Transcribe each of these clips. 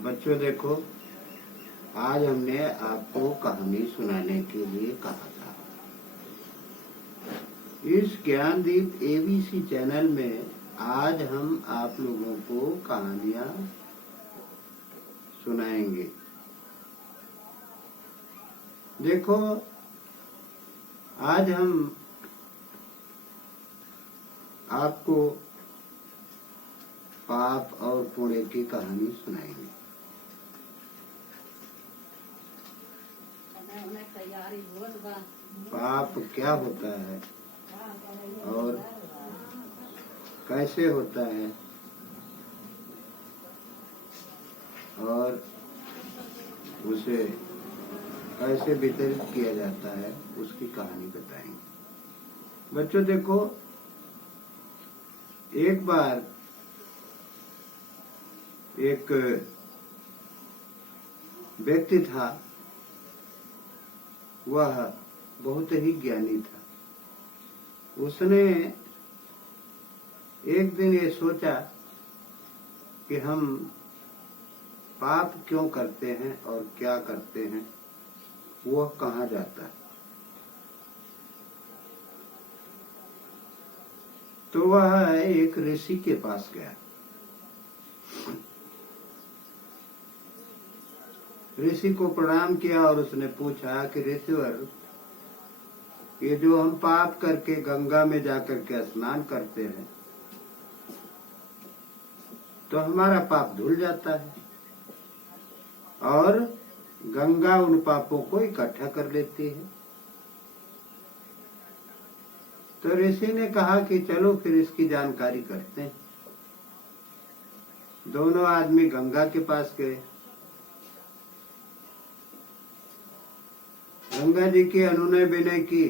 बच्चों देखो, आज हमने आपको कहानी सुनाने के लिए कहा था। इस ज्ञानदीप एबीसी चैनल में आज हम आप लोगों को कहानियां सुनाएंगे। देखो, आज हम आपको पाप और पुण्य की कहानी सुनाएंगे। पाप क्या होता है और कैसे होता है और उसे कैसे वितरित किया जाता है, उसकी कहानी बताएंगे। बच्चों देखो, एक बार एक व्यक्ति था। वह बहुत ही ज्ञानी था। उसने एक दिन ये सोचा कि हम पाप क्यों करते हैं और क्या करते हैं, वह कहाँ जाता है। तो वह एक ऋषि के पास गया। ऋषि को प्रणाम किया और उसने पूछा कि ऋषिवर, ये जो हम पाप करके गंगा में जाकर के स्नान करते हैं तो हमारा पाप धुल जाता है और गंगा उन पापों को इकट्ठा कर लेती है। तो ऋषि ने कहा कि चलो फिर इसकी जानकारी करते हैं। दोनों आदमी गंगा के पास गए। गंगा जी की अनुनय विनय की।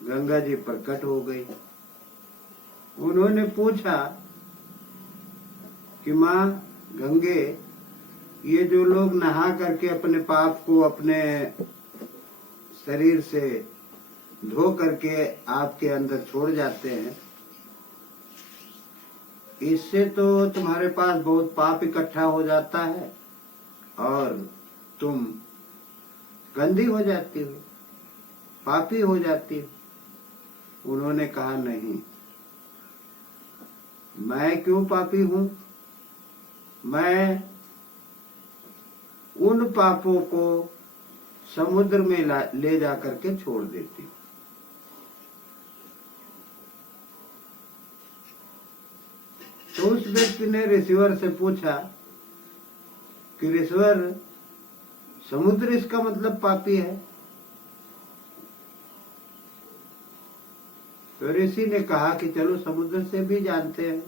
गंगा जी प्रकट हो गई। उन्होंने पूछा कि माँ गंगे, ये जो लोग नहा करके अपने पाप को अपने शरीर से धो करके आपके अंदर छोड़ जाते हैं, इससे तो तुम्हारे पास बहुत पाप इकट्ठा हो जाता है और तुम गंदी हो जाती हो, पापी हो जाती हो। उन्होंने कहा, नहीं, मैं क्यों पापी हूं? मैं उन पापों को समुद्र में ले जाकर के छोड़ देती हूं। तो उस व्यक्ति ने ऋषिवर से पूछा कि ऋषिवर, समुद्र इसका मतलब पापी है? तो ऋषि ने कहा कि चलो समुद्र से भी जानते हैं।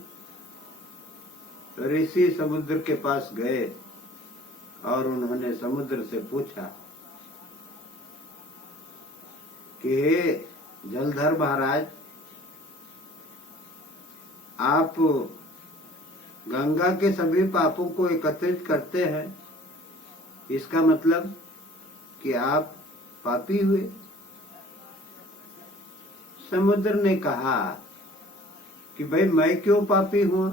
तो ऋषि समुद्र के पास गए और उन्होंने समुद्र से पूछा कि हे जलधर महाराज, आप गंगा के सभी पापों को एकत्रित करते हैं, इसका मतलब कि आप पापी हुए? समुद्र ने कहा कि भाई मैं क्यों पापी हूं?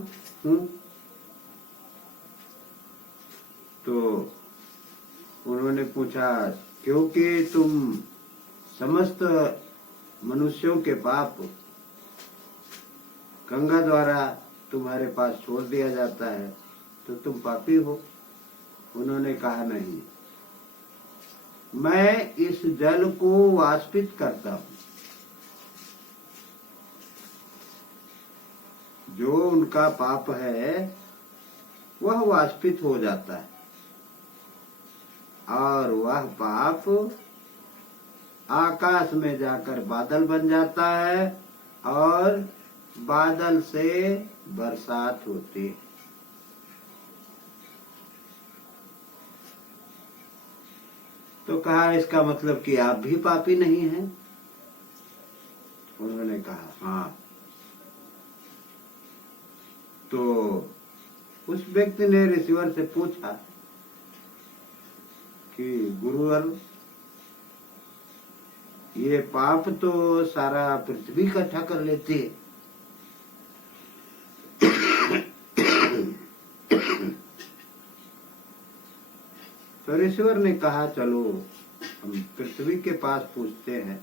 तो उन्होंने पूछा, क्योंकि तुम समस्त मनुष्यों के पाप गंगा द्वारा तुम्हारे पास छोड़ दिया जाता है, तो तुम पापी हो। उन्होंने कहा, नहीं, मैं इस जल को वाष्पित करता हूं। जो उनका पाप है वह वाष्पित हो जाता है और वह पाप आकाश में जाकर बादल बन जाता है और बादल से बरसात होती है। तो कहा, इसका मतलब कि आप भी पापी नहीं हैं? उन्होंने कहा, हाँ। तो उस व्यक्ति ने ऋषिवर से पूछा कि गुरुवर, ये पाप तो सारा पृथ्वी इकट्ठा कर लेती है, तो ऋषिवर ने कहा चलो हम पृथ्वी के पास पूछते हैं।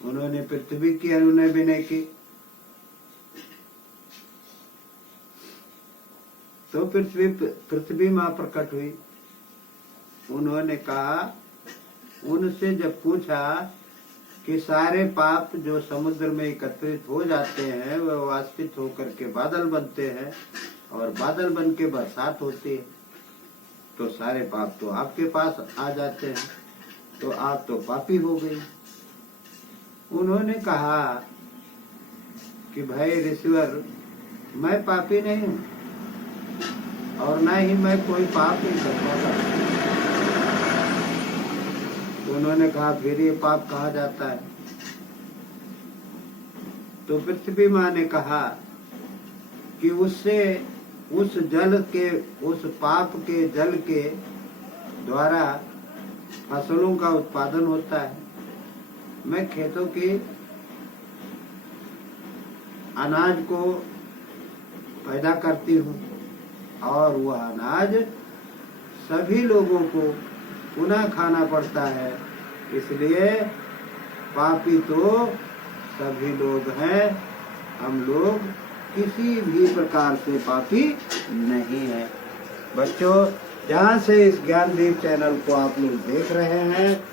उन्होंने पृथ्वी की अनुनय विनय की। तो पृथ्वी माँ प्रकट हुई। उन्होंने कहा, उनसे जब पूछा कि सारे पाप जो समुद्र में एकत्रित हो जाते हैं वह वाष्पित होकर के बादल बनते हैं और बादल बन के बरसात होती है, तो सारे पाप तो आपके पास आ जाते हैं, तो आप तो पापी हो गई। उन्होंने कहा कि भाई ऋषिवर, मैं पापी नहीं हूँ और ना ही मैं कोई पाप नहीं करता। तो उन्होंने कहा फिर ये पाप कहा जाता है। तो पृथ्वी माँ ने कहा कि उससे उस जल के, उस पाप के जल के द्वारा फसलों का उत्पादन होता है। मैं खेतों की अनाज को पैदा करती हूँ और वह अनाज सभी लोगों को पुनः खाना पड़ता है, इसलिए पापी तो सभी लोग हैं, हम लोग किसी भी प्रकार से पापी नहीं है। बच्चों, जहाँ से इस ज्ञानदीप चैनल को आप लोग देख रहे हैं,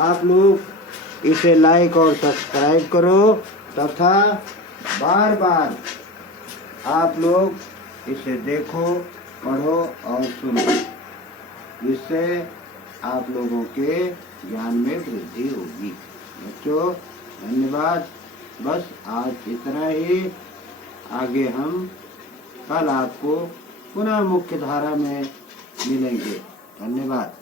आप लोग इसे लाइक और सब्सक्राइब करो तथा बार बार आप लोग इसे देखो, पढ़ो और सुनो। इससे आप लोगों के ज्ञान में वृद्धि होगी। बच्चों धन्यवाद। बस आज इतना ही। आगे हम कल आपको पुनः मुख्य धारा में मिलेंगे। धन्यवाद।